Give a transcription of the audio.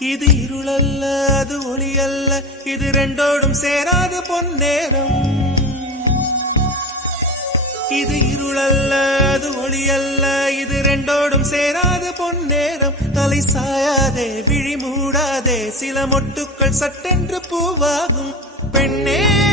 இது இருளல்ல அது ஒளி அல்ல, இது ரெண்டோடும் சேராது பொன்னேரம். இது இருளல்ல அது ஒளி அல்ல, இது ரெண்டோடும் சேராது பொன்னேரம். தலை சாயாதே விழி மூடாதே, சில மொட்டுக்கள் சட்டென்று பூவாகும். பெண்ணே